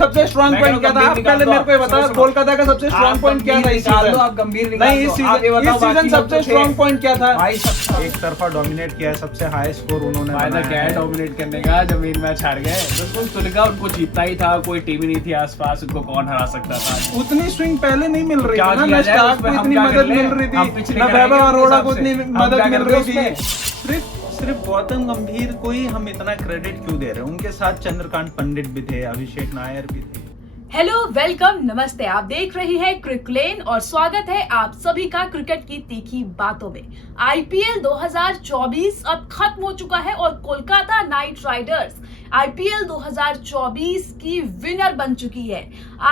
सबसे strong point क्या था? आप पहले मेरे को ये बताओ, कोलकाता का सबसे स्ट्रॉन्ग पॉइंट क्या था इस सीजन? आप गंभीर नहीं, इस सीजन सबसे स्ट्रॉन्ग पॉइंट क्या था? भाई एक तरफा डोमिनेट किया है, सबसे हाई स्कोर उन्होंने फायदा क्या है डोमिनेट करने का जब मेन मैच हार गए? बिल्कुल तुलिका उनको जीतना ही था, कोई टीम ही नहीं थी आसपास, उनको कौन हरा सकता था? उतनी स्विंग पहले नहीं मिल रही क्या थी ना, किया ना जाए स्टार्क उसमें? को हम इतनी क्या कर मदद ले? मिल रही हम थी, पिछले ना करेंगे वैभव उस अरोड़ा हिसाब को से। इतनी हम मदद क्या मिल कर ले रही थी। उसमें? सिर्फ गौतम गंभीर को ही हम इतना क्रेडिट क्यों दे रहे हैं? उनके साथ चंद्रकांत पंडित भी थे, अभिषेक नायर भी थे। हेलो, वेलकम, नमस्ते। आप देख रही हैं क्रिकलेन और स्वागत है आप सभी का क्रिकेट की तीखी बातों में। आईपीएल 2024 अब खत्म हो चुका है और कोलकाता नाइट राइडर्स आईपीएल 2024 की विनर बन चुकी है।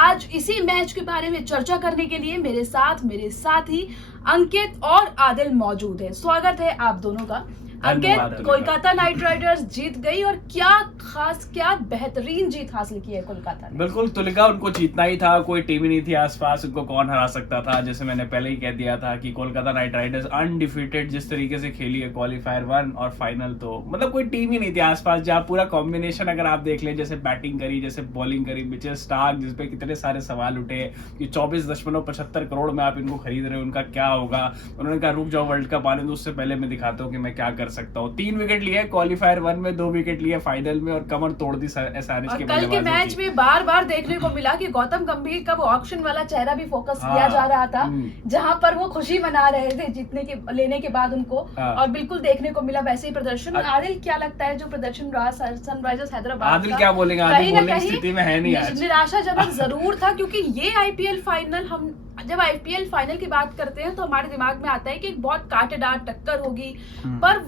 आज इसी मैच के बारे में चर्चा करने के लिए मेरे साथी अंकित और आदिल मौजूद है। स्वागत है आप दोनों का। अंकित, कोलकाता नाइट राइडर्स जीत गई और क्या बेहतरीन जीत हासिल की है कोलकाता ने। बिल्कुल तुलिका उनको जीतना ही था, कोई टीम ही नहीं थी आसपास, उनको कौन हरा सकता था? जैसे मैंने पहले ही कह दिया था कि कोलकाता नाइट राइडर्स अनडिफीटेड जिस तरीके से खेली है क्वालिफायर 1 और फाइनल, तो मतलब कोई टीम ही नहीं थी आसपास। जहाँ पूरा कॉम्बिनेशन अगर आप देख लें, जैसे बैटिंग करी, जैसे बॉलिंग करी, मिचेल स्टार्क जिसपे कितने सारे सवाल उठे कि 24.75 करोड़ में आप इनको खरीद रहे हो, उनका क्या होगा? उन्होंने कहा रुक जाओ, वर्ल्ड कप आने दो, उससे पहले मैं दिखाता हूँ कि मैं क्या कर सकता हूँ। 3 विकेट लिए क्वालिफायर 1 में, 2 विकेट लिए फाइनल में और कमर तोड़ दी एसआरएच के कल के मैच में बार देखने को मिला कि गौतम गंभीर का वो ऑक्शन वाला चेहरा भी फोकस किया जा रहा था, जहां पर वो खुशी मना रहे थे जीतने के लेने के बाद उनको, और बिल्कुल देखने को मिला वैसे ही प्रदर्शन। आदिल, क्या लगता है जो प्रदर्शन रहा सनराइजर्स हैदराबाद? आदिल क्या बोलेंगे? आदिल बोलने की स्थिति में है नहीं आज। निराशाजनक जरूर था, क्योंकि ये आईपीएल फाइनल, हम जब आईपीएल फाइनल की बात करते हैं तो हमारे दिमाग में आता है कि एक बहुत कांटेदार टक्कर होगी, पर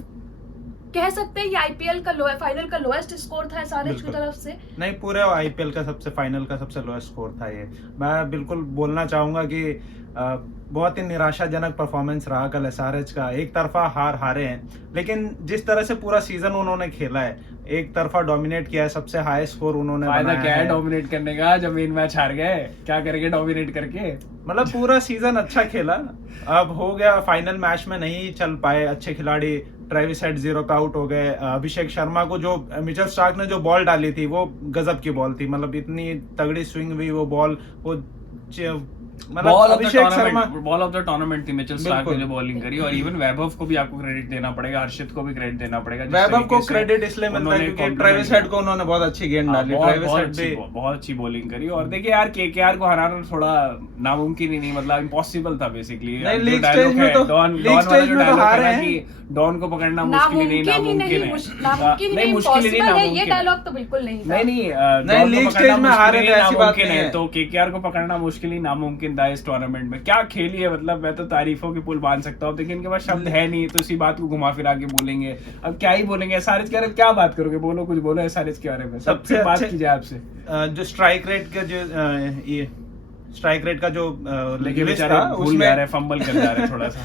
कह सकते हैं ये आईपीएल का फाइनल का लोएस्ट स्कोर था एसआरएच की तरफ से। नहीं, पूरे आईपीएल का फाइनल का सबसे लोएस्ट स्कोर था ये। मैं बिल्कुल बोलना चाहूंगा कि बहुत ही निराशाजनक परफॉर्मेंस रहा कल एसआरएच का। एक तरफा हारे हैं, लेकिन जिस तरह से पूरा सीजन उन्होंने खेला है, एक तरफा डोमिनेट किया है, सबसे हाई स्कोर उन्होंने फायदा क्या है डोमिनेट करने का जब मेन मैच हार गए? क्या करेंगे डोमिनेट करके? मतलब पूरा सीजन अच्छा खेला, अब हो गया फाइनल मैच में नहीं चल पाए अच्छे खिलाड़ी। ट्रेविस हेड 0 का आउट हो गए। अभिषेक शर्मा को जो मिचेल स्टार्क ने जो बॉल डाली थी वो गजब की बॉल थी, मतलब इतनी तगड़ी स्विंग हुई वो बॉल, वो बॉल ऑफ द टूर्नामेंट थी मिचेल स्टार्क ने जो बॉलिंग करी। और इवन वैभव को भी आपको क्रेडिट देना पड़ेगा, हर्षित को भी क्रेडिट देना पड़ेगा। वैभव को क्रेडिट इसलिए मिलता है क्योंकि ट्रेविस हेड को उन्होंने बहुत अच्छी गेंद डाली, ट्रेविस हेड भी बहुत अच्छी बॉलिंग करी। और देखिए यार, केकेआर को हराना थोड़ा नामुमकिन ही नहीं, मतलब इम्पॉसिबल था बेसिकली। लीग स्टेज में तो हारे हैं, डॉन को पकड़ना मुश्किल नहीं, नामुमकिन है, मुश्किल है, ये डायलॉग तो बिल्कुल नहीं था। नहीं, लीग स्टेज में हारे तो ऐसी बात नहीं है। तो केकेआर को पकड़ना मुश्किल ही नामुमकिन था इस टूर्नामेंट में। क्या खेली है, मतलब मैं तो तारीफों की पुल बांध सकता हूँ, लेकिन इनके पास शब्द है नहीं, तो इसी बात को घुमा फिरा के बोलेंगे। अब क्या ही बोलेंगे एसआरएच के बारे में? क्या बात करोगे? बोलो, कुछ बोलो एसआरएच के बारे में। सबसे बात की जाए आपसे, जो स्ट्राइक रेट का जो ये स्ट्राइक रेट का जो भूल जा रहे, फंबल कर जा रहे थोड़ा सा।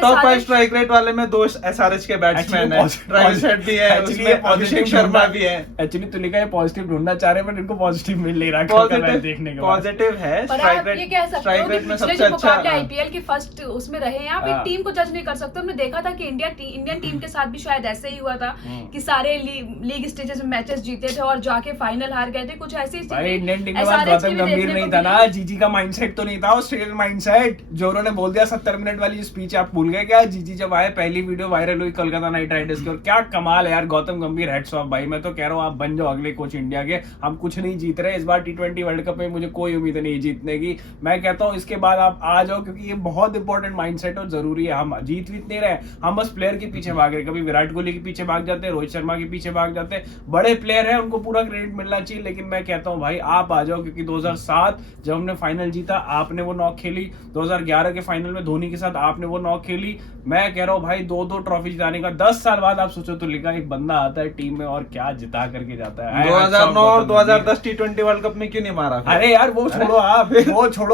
टॉप 5 स्ट्राइक रेट वाले में 2 एसआरएच के बैट्समैन हैं, ट्रेविस हेड भी है, उसमें अभिषेक शर्मा भी है। एक्चुअली तुलिका ये पॉजिटिव ढूंढना चाह रहे हैं, बट इनको पॉजिटिव मिल नहीं रहा देखने के बाद। पॉजिटिव है स्ट्राइक रेट में सबसे अच्छा। आईपीएल के फर्स्ट उसमें रहे हैं आप, एक टीम को जज नहीं कर सकते। हमने देखा था कि इंडियन टीम के साथ भी शायद ऐसे ही हुआ था कि सारे लीग स्टेजेस में मैचेस जीते थे और जाके फाइनल हार गए थे, कुछ ऐसी स्थिति। इंडियन टीम के बाद गौतम गंभीर नहीं था ना, जीजी का माइंडसेट तो नहीं था, ऑस्ट्रेलियन माइंडसेट जो उन्होंने बोल दिया 70 मिनट वाली स्पीच। आप भूल गए क्या? जीजी जब आए, पहली वीडियो वायरल हुई कोलकाता नाइट राइडर्स की, और क्या कमाल है यार गौतम गंभीर, हेड्स ऑफ भाई। मैं तो कह रहा हूँ आप बन जाओ अगले कोच इंडिया के। हम कुछ नहीं जीत रहे इस बार T20 वर्ल्ड कप में, मुझे कोई उम्मीद नहीं जीतने की। मैं कहता हूँ इसके बाद आप आ जाओ, क्योंकि ये बहुत इंपॉर्टेंट माइंडसेट और जरूरी है। हम जीत नहीं रहे, हम बस प्लेयर के पीछे भाग रहे। कभी विराट कोहली के पीछे भाग जाते हैं, रोहित शर्मा के पीछे भाग जाते हैं, बड़े प्लेयर है, उनको पूरा क्रेडिट मिलना चाहिए। लेकिन मैं कहता हूँ भाई आप आ जाओ, क्योंकि 2007 जब हमने फाइनल जीता, आपने वो नॉक खेली। 2011 के फाइनल में धोनी के साथ आपने वो नॉक खेली। मैं कह रहा हूँ भाई 2-2 ट्रॉफी जिताने का 10 साल बाद आप सोचो तो लिखा एक बंदा आता है टीम में और क्या जिता करके जाता है। 2009 और 2010 T20 वर्ल्ड कप में क्यों नहीं मारा? अरे यार वो छोड़ो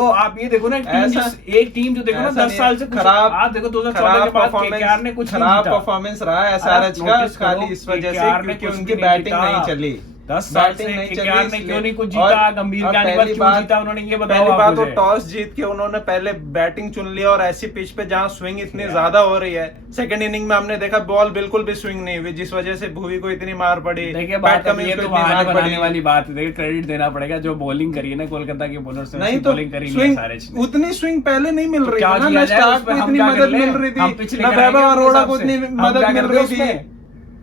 आप ये देखो ना, एक टीम जो देखो ना 10 साल से खराब, आप देखो 2014 के बाद केकेआर ने कुछ खराब परफॉर्मेंस रहा है एसआरएच का, खाली इस वजह से क्योंकि उनकी बैटिंग नहीं चली। 10 साल से बैटिंग नहीं केकेआर ने चली, क्यों नहीं कुछ और जीता, गंभीर के आने के बाद पहली क्यों बात- जीता उन्होंने, ये बताओ पहली आप बात तो मुझे। टॉस जीत के उन्होंने पहले बैटिंग चुन लिया, और ऐसी पिच पे जहां स्विंग इतनी ज्यादा हो रही है, सेकंड इनिंग में हमने देखा बॉल बिल्कुल भी स्विंग नहीं हुई, जिस वजह से भुवी को इतनी मार पड़ी। देखिए पैट बात अब कमिंस ये को तो इतनी बहाने मार बनाने पड़ी। वाली बात है, देखिए क्रेडिट देना पड़ेगा जो बॉलिंग करी है ना कोलकाता के बॉलर्स ने, नहीं उसकी तो बॉलिंग करी नहीं स्विंग है सारे। उतनी स्विंग पहले नहीं मिल रही क्या थी ना, किया ना जाए स्टार्ट उस पे, को हम इतनी क्या कर मदद ले? मिल रही हम थी, पिच ना लेकर वैभव आएंगे उस अरोड़ा हिसाब को से। इतनी हम मदद क्या मिल कर रही रहे थी। उसमें?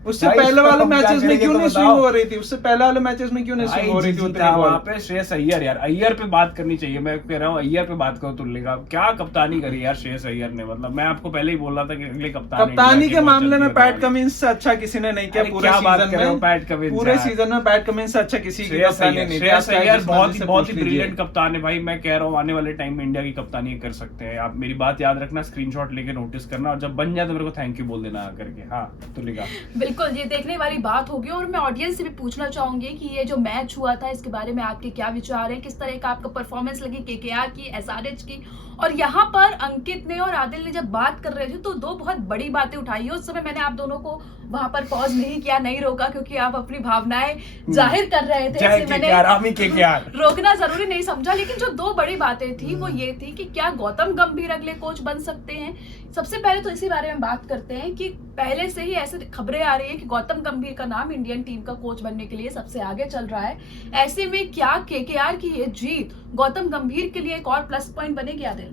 उससे भाई, पहले इस पर वाले हम क्या मैचेस में करेंगे क्यों तो नहीं स्विंग बताओ। हो रही थी, उससे पहले वाले मैचेस में क्यों नहीं स्विंग हो रही थी उतनी वहाँ बॉल। पे श्रेयस अय्यर, यार अय्यर पे बात करनी चाहिए, मैं कह रहा हूँ अय्यर पे बात करो तुल्ले का, क्या कप्तानी करी यार श्रेयस अय्यर ने, मतलब मैं आपको पहले ही बोल रहा था कि अगले कप्तानी के मामले में पैट कमिंस से अच्छा किसी ने नहीं किया अरे पूरे क्या बात सीजन कर रहे हो में। पैट कमिंस पूरे यार। सीजन में पैट कमिंस से अच्छा किसी की श्रेयस कप्तानी अय्यर, नहीं थी। श्रेयस आप चाहे अय्यर जिस बहुत मर्जी ही से बहुत ही पूछ लीजिए। ब्रिलियंट कप्तान है भाई, मैं कह रहा हूँ आने वाले टाइम में इंडिया की कप्तानी कर सकते हैं आप, मेरी बात याद रखना, स्क्रीनशॉट लेके नोटिस करना, और जब बन जाए तो मेरे को थैंक यू बोल देना आकर के। हाँ तुल्लिका बिल्कुल, ये देखने वाली बात होगी। और मैं ऑडियंस से भी पूछना चाहूंगी कि ये जो मैच हुआ था इसके बारे में आपके क्या विचार हैं, किस तरह का आपका परफॉर्मेंस लगी केकेआर की, एसआरएच की। और यहाँ पर अंकित ने और आदिल ने जब बात कर रहे थे तो दो बहुत बड़ी बातें उठाई है। उस समय मैंने आप दोनों को वहां पर पॉज नहीं किया, नहीं रोका, क्योंकि आप अपनी भावनाएं जाहिर कर रहे थे, इसलिए मैंने रोकना जरूरी नहीं समझा। लेकिन जो दो बड़ी बातें थी वो ये थी कि क्या गौतम गंभीर अगले कोच बन सकते हैं। सबसे पहले तो इसी बारे में बात करते हैं कि पहले से ही ऐसे खबरें आ रही है कि गौतम गंभीर का नाम इंडियन टीम का कोच बनने के लिए सबसे आगे चल रहा है। ऐसे में क्या केकेआर की ये जीत गौतम गंभीर के लिए एक और प्लस पॉइंट बनेगी आदिल?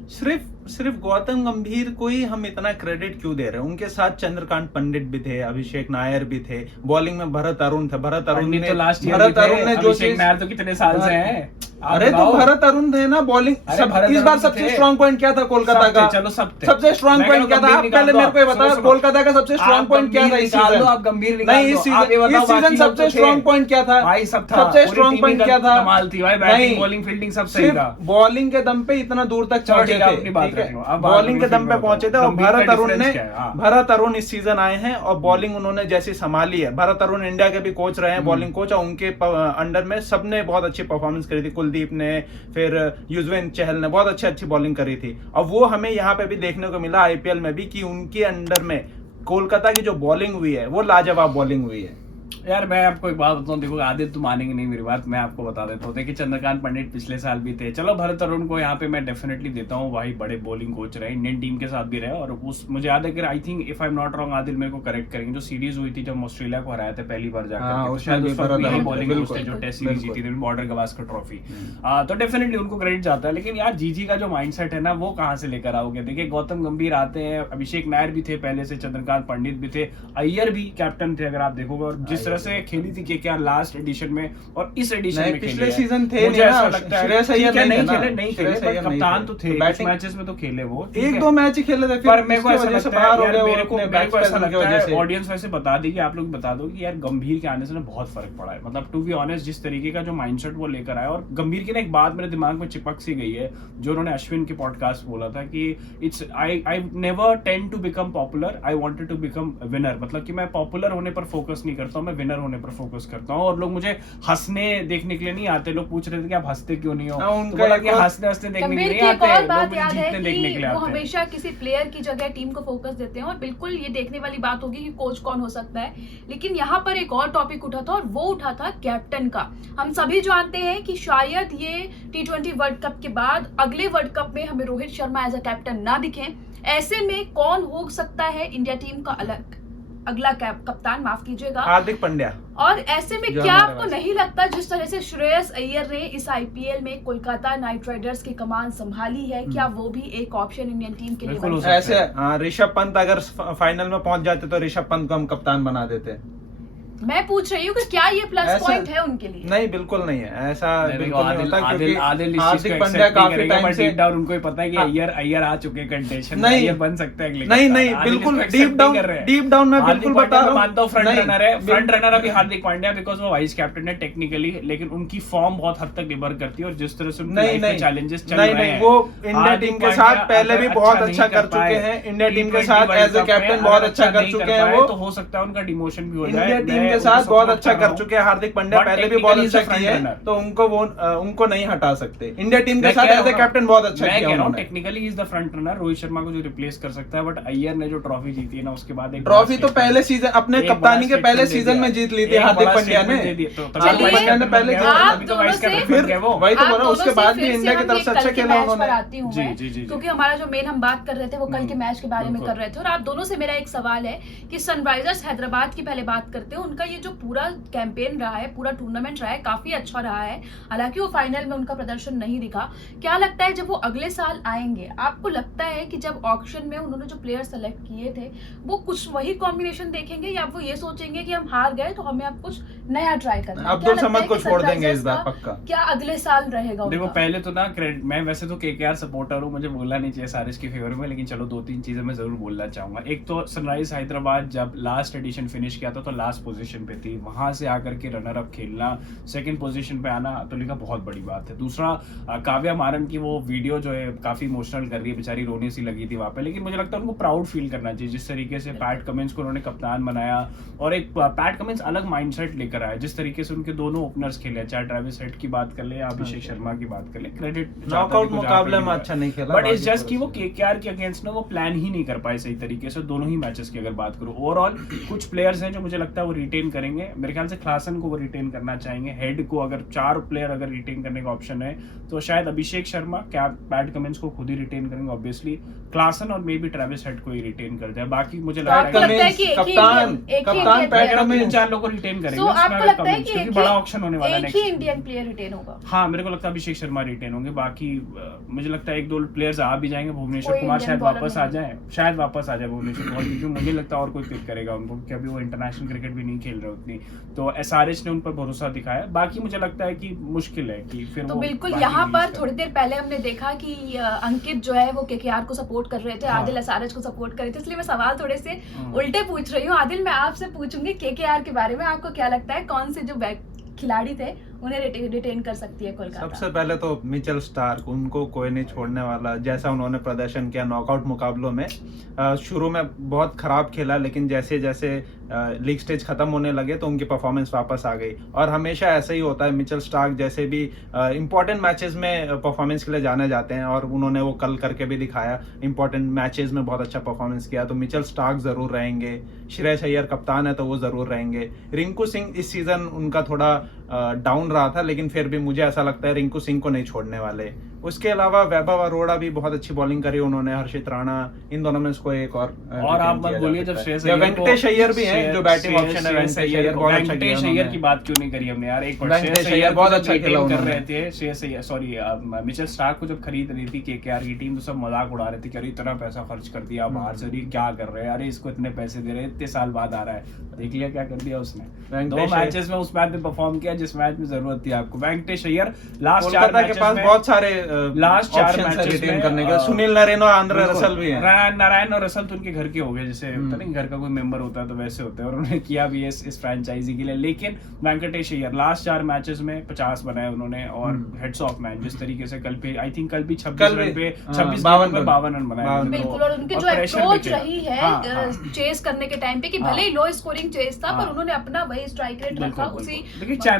सिर्फ गौतम गंभीर को ही हम इतना क्रेडिट क्यों दे रहे हैं? उनके साथ चंद्रकांत पंडित भी थे, अभिषेक नायर भी थे, बॉलिंग में भरत अरुण थे। भरत अरुण ने तो लास्ट ईयर भरत अरुण ने जो अभिषेक नायर तो कितने साल से हैं? अरे तो भरत अरुण थे ना बॉलिंग। इस बार सबसे स्ट्रॉन्ग पॉइंट क्या था कोलकाता का? चलो सब थे। सबसे स्ट्रॉन्ग पॉइंट क्या था? आप पहले मेरे को ये बताओ, कोलकाता का सबसे स्ट्रॉन्ग पॉइंट क्या था इस सीजन? आप गंभीर नहीं, इस सीजन सबसे स्ट्रॉन्ग पॉइंट क्या था भाई? सब था, सबसे स्ट्रॉन्ग पॉइंट क्या था? कमाल थी भाई, बैटिंग बॉलिंग फील्डिंग सब सही था। बॉलिंग के दम पे इतना दूर तक पहुंचे थे, बॉलिंग के दम पे पहुंचे थे। और भरत अरुण इस सीजन आए हैं और बॉलिंग उन्होंने जैसी संभाली है। भरत अरुण इंडिया के भी कोच रहे हैं, बॉलिंग कोच, और उनके अंडर में सबने बहुत अच्छी परफॉर्मेंस करी थी। कुलदीप ने, फिर युजवेंद्र चहल ने बहुत अच्छी बॉलिंग करी थी। और वो हमें यहाँ पे भी देखने को मिला आईपीएल में भी कि उनके अंडर में कोलकाता की जो बॉलिंग हुई है वो लाजवाब बॉलिंग हुई है। यार मैं आपको एक बात बताऊं, देखो आदित्य तुम मानेंगे नहीं मेरी बात, मैं आपको बता देता हूँ। देखिए चंद्रकांत पंडित पिछले साल भी थे, चलो भरत अरुण को यहाँ पे मैं डेफिनेटली देता हूँ, भाई बड़े बॉलिंग कोच रहे, इंडियन टीम के साथ भी रहे। और उस मुझे याद है कि I think if I am not wrong, Adil मेरे को करेक्ट करेंगे, जो सीरीज हुई थी जब ऑस्ट्रेलिया को हराया था पहली बार जाकर, शायद उस वक्त भी बॉलिंग कोच थे जो टेस्ट सीरीज जीती थी, बॉर्डर गवास्कर ट्रॉफी। तो डेफिनेटली उनको क्रेडिट जाता है। लेकिन यार जीजी का जो माइंडसेट है ना वो कहाँ से लेकर आओगे? देखिए गौतम गंभीर आते हैं, अभिषेक नायर भी थे पहले से, चंद्रकांत पंडित भी थे, अय्यर भी कैप्टन थे अगर आप देखोगे। और जिस तरह से खेली थी केकेआर लास्ट एडिशन में और इस एडिशन में पिछले सीजन थे, मुझे ऐसा लगता है श्रेयस अय्यर नहीं खेले पर कप्तान तो थे, कुछ मैचेस में तो खेले वो, एक दो मैच ही खेले थे, पर मेरे को ऐसा लगता है बाहर हो गया। मेरे को ऐसा लगता है, ऑडियंस वैसे बता देगी, आप लोग बता दो कि यार गंभीर के आने से ना बहुत फर्क पड़ा है। मतलब टू बी ऑनेस्ट जिस तरीके का जो माइंडसेट वो लेकर आया, और गंभीर की ना एक बात मेरे दिमाग में चिपक सी गई है जो उन्होंने अश्विन के पॉडकास्ट बोला था कि it's I never tend to become popular, I wanted to become winner. मतलब कि मैं पॉपुलर होने पर फोकस नहीं करता हूँ, मैं विनर होने पर फोकस करता हूँ। और लोग मुझे हंसने देखने के लिए नहीं आते, लोग पूछ रहे थे कि आप हंसते क्यों नहीं हो, तो बोला कि हंसने देखने के लिए नहीं आते, लोग मुझे जीतने देखने के लिए आते हैं। वो हमेशा किसी प्लेयर की जगह टीम को फोकस देते हैं। और बिल्कुल ये देखने वाली बात होगी कि कोच कौन हो सकता है। लेकिन यहाँ पर एक और टॉपिक उठा था और वो उठा था कैप्टन का। हम सभी जानते हैं कि शायद ये T20 वर्ल्ड कप के बाद अगले वर्ल्ड कप में हमें Rohit Sharma as a captain ना दिखें। ऐसे में कौन हो सकता है इंडिया टीम का अगला कप्तान, माफ कीजिएगा, हार्दिक पांड्या। और ऐसे में क्या आपको नहीं लगता जिस तरह से श्रेयस अय्यर ने इस आईपीएल में कोलकाता नाइट राइडर्स की कमान संभाली है, क्या वो भी एक ऑप्शन इंडियन टीम के लिए बन सकता है? ऐसे ऋषभ पंत अगर फाइनल में पहुंच जाते तो ऋषभ पंत को हम कप्तान बना देते। मैं पूछ रही हूँ कि क्या ये प्लस पॉइंट है उनके लिए? नहीं, बिल्कुल नहीं है, ऐसा बिल्कुल नहीं होता, क्योंकि हार्दिक पांड्या काफी टाइम से डीप डाउन उनको ही पता है कि अय्यर आ चुके कंटेंशन में, अय्यर बन सकते हैं अगले। नहीं बिल्कुल डीप डाउन मैं बिल्कुल बता रहा हूं, मानता हूं फ्रंट रनर है, फ्रंट रनर अभी हार्दिक पांड्या, बिकॉज़ वो वाइस कैप्टन है टेक्निकली, लेकिन उनकी फॉर्म बहुत हद तक निर्भर करती है। और जिस तरह से उनकी लाइफ में चैलेंजेस चल रहे हैं, वो इंडिया टीम के साथ पहले भी बहुत अच्छा कर चुके हैं, इंडिया टीम के साथ एज ए कैप्टन बहुत अच्छा कर चुके हैं वो, तो हो सकता है उनका डिमोशन भी हो जाए। इंडिया टीम टीम के साथ बहुत अच्छा कर चुके हैं। हार्दिक पांड्या पहले भी बहुत अच्छा किए हैं, तो उनको नहीं हटा सकते। इंडिया टीम के साथ एज ए कैप्टन बहुत अच्छा किया उन्होंने। Technically is the front runner, Rohit Sharma को जो रिप्लेस कर सकता है, बट अय्यर ने जो ट्रॉफी जीती है ना, उसके बाद एक ट्रॉफी तो पहले सीजन अपने कप्तानी के पहले सीजन में जीत ली थी हार्दिक पांड्या ने। हार्दिक पांड्या ने पहले फिर वही तो बोला, उसके बाद भी इंडिया की तरफ से अच्छा खेला उन्होंने। क्योंकि हमारा जो मेन हम बात कर रहे थे वो कल के मैच के बारे में कर रहे थे, और आप दोनों से मेरा एक सवाल है कि सनराइजर्स हैदराबाद की पहले बात करते हैं। उनका ये जो पूरा कैंपेन रहा है, पूरा टूर्नामेंट रहा है, काफी अच्छा रहा है। हालांकि वो फाइनल में उनका प्रदर्शन नहीं दिखा। क्या लगता है जब वो अगले साल आएंगे, आपको लगता है कि जब ऑक्शन में उन्होंने जो प्लेयर सेलेक्ट किए थे वो कुछ वही कॉम्बिनेशन देखेंगे, या वो ये सोचेंगे कि हम हार गए तो हमें अब कुछ नया ट्राई करना है? अब्दुल समद को छोड़ देंगे इस बार पक्का। क्या अगले साल रहेगा? देखो पहले तो ना मैं वैसे तो केकेआर सपोर्टर हूँ, मुझे बोलना नहीं चाहिए सारिश के फेवर में, लेकिन चलो 2-3 चीजें मैं जरूर बोलना चाहूंगा। एक तो सनराइज हैदराबाद जब लास्ट एडिशन फिनिश किया था तो लास्ट पोजीशन पे थी, वहां से आकर के रनर अप खेलना, सेकंड पोजीशन पे आना अतुल का बहुत बड़ी बात है। दूसरा काव्या मारन की वो वीडियो जो है काफी इमोशनल कर रही है, बेचारी रोने सी लगी थी वहां पे, लेकिन मुझे लगता है उनको प्राउड फील करना चाहिए जिस तरीके से पैट कमिंस को उन्होंने कप्तान बनाया, और एक पैट कमिंस अलग माइंडसेट लेकर आया, जिस तरीके से उनके दोनों ओपनर्स खेले, चाहे ट्रेविस हेड की बात कर ले या अभिषेक शर्मा की बात कर ले, क्रेडिट नॉकआउट मुकाबले में अच्छा नहीं खेला, बट इट्स जस्ट कि वो केकेआर के अगेंस्ट ना वो प्लान ही नहीं कर पाए सही तरीके से दोनों ही मैचेस की अगर बात करूं। ओवरऑल कुछ प्लेयर्स हैं जो मुझे लगता है वो रिटेन करेंगे, मेरे ख्याल से क्लासन को वो रिटेन करना चाहेंगे, हेड को अगर 4 प्लेयर अगर रिटेन करने का ऑप्शन है तो शायद अभिषेक शर्मा, क्या पैट कमिंस को खुद ही रिटेन करेंगे ऑब्वियसली, क्लासन और मे बी ट्रेविस हेड को ही रिटेन कर जाए। बाकी मुझे लग रहा है कप्तान पैट कमिंस 4 लोगों को रिटेन करेंगे, तो आपको लगता है कि बड़ा ऑप्शन होने वाला है एक ही इंडियन प्लेयर रिटेन होगा? हाँ, मेरे को लगता है अभिषेक शर्मा रिटेन होंगे, बाकी मुझे लगता है 1-2 प्लेयर्स आ भी जाएंगे, भुवनेश्वर कुमार शायद वापस आ जाए भुवनेश्वर कुमार, क्योंकि मुझे लगता है और कोई पिक करेगा उनको, क्योंकि अभी वो इंटरनेशनल क्रिकेट भी नहीं खेल रहे उतनी, तो एसआरएच ने उन पर भरोसा दिखाया। बाकी मुझे लगता है कि मुश्किल है कि फिर तो बिल्कुल यहाँ पर थोड़ी देर पहले हमने देखा कि अंकित जो है वो केकेआर को सपोर्ट कर रहे थे, आदिल एसआरएच को सपोर्ट कर रहे थे, इसलिए मैं सवाल थोड़े से उल्टे पूछ रही हूँ। आदिल, मैं आपसे पूछूंगी केकेआर के बारे में, आपको क्या लगता है कौन से जो खिलाड़ी थे उन्हें रिटेन कर सकती है कोलकाता? सबसे पहले तो मिचेल स्टार्क, उनको कोई नहीं छोड़ने वाला। जैसा उन्होंने प्रदर्शन किया नॉकआउट मुकाबलों में, शुरू में बहुत खराब खेला, लेकिन जैसे जैसे लीग स्टेज खत्म होने लगे तो उनकी परफॉर्मेंस वापस आ गई, और हमेशा ऐसा ही होता है। मिचेल स्टार्क जैसे भी इंपॉर्टेंट मैचेस में परफॉर्मेंस के लिए जाने जाते हैं, और उन्होंने वो कल करके भी दिखाया, इंपॉर्टेंट मैचेस में बहुत अच्छा परफॉर्मेंस किया, तो मिचेल स्टार्क जरूर रहेंगे। श्रेयस अय्यर कप्तान है तो वो जरूर रहेंगे। रिंकू सिंह इस सीजन उनका थोड़ा डाउन रहा था, लेकिन फिर भी मुझे ऐसा लगता है रिंकू सिंह को नहीं छोड़ने वाले। उसके अलावा वैभव अरोड़ा भी बहुत अच्छी बॉलिंग करी उन्होंने, हर्षित राणा, इन दोनों में इसको एक और आप मत बोलिए जब श्रेयस वेंकटेश अय्यर भी हैं जो बैटिंग ऑप्शन है, वेंकटेश अय्यर बहुत अच्छा किया। वेंकटेश अय्यर की बात क्यों नहीं करी हमने यार? एक वेंकटेश अय्यर बहुत अच्छा खेला कर रहे थे, Shreyas Iyer sorry Mitchell Starc को जब खरीद रही थी केकेआर की टीम तो सब मजाक उड़ा रहे थे कि अरे इतना पैसा खर्च कर दिया बाहर से, क्या कर रहे हैं, अरे इसको इतने पैसे दे रहे हैं, इतने साल बाद आ रहा है। देख लिया क्या कर दिया उसने, 2 मैचेस में उस मैच में परफॉर्म किया जिस मैच में जरूरत थी आपको। वेंकटेश अय्यर लास्ट 4 मैचेस के पास बहुत सारे लास्ट 4 मैचेस रिटेन करने के, सुनील नरेन और आंद्रे रसल भी हैं। नारायण और रसल तो उनके घर के हो गए, जैसे होता नहीं घर का कोई मेंबर होता है तो वैसे होते हैं, और उन्होंने किया भी इस फ्रेंचाइजी के लिए। लेकिन वेंकटेश अय्यर लास्ट 4 मैचेस में 50 बनाए उन्होंने, और हेड्स ऑफ मैन जिस तरीके से कल पे आई थिंक कल भी 26 रन पे 52 रन बनाए बिल्कुल। और उनकी जो अप्रोच रही है चेस करने के टाइम पे कि भले ही लो स्कोरिंग चेस था पर उन्होंने अपना वही स्ट्राइक रेट रखा, उसी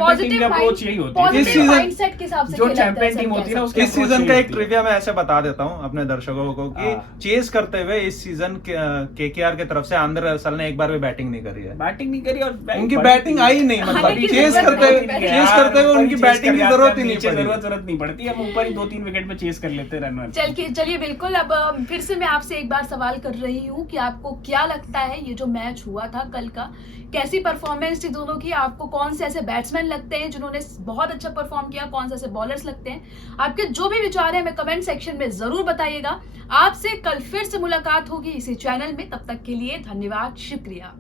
पॉजिटिव अप्रोच यही होती है माइंडसेट के हिसाब से जो चैंपियन टीम होती है ना उसके। इस सीजन का एक ट्रिविया मैं ऐसे बता देता हूं अपने दर्शकों को कि चेस करते हुए इस सीजन केकेआर की तरफ से आंद्रे रसल ने एक बार भी बैटिंग नहीं करी है, और उनकी बैटिंग आई नहीं, मतलब चेस करते हुए उनकी बैटिंग की जरूरत ही नहीं पड़ती, हम ऊपर ही 2-3 विकेट पे चेस कर लेते रन। चलिए बिल्कुल। अब फिर से मैं आपसे एक बार सवाल कर रही हूँ कि आपको क्या लगता है ये जो मैच हुआ था कल का, कैसी परफॉर्मेंस थी दोनों की? आपको कौन से ऐसे बैट्समैन लगते हैं जिन्होंने बहुत अच्छा परफॉर्म किया, कौन से ऐसे बॉलर्स लगते हैं? आपके जो भी विचार है हमें कमेंट सेक्शन में जरूर बताइएगा। आपसे कल फिर से मुलाकात होगी इसी चैनल में, तब तक के लिए धन्यवाद, शुक्रिया।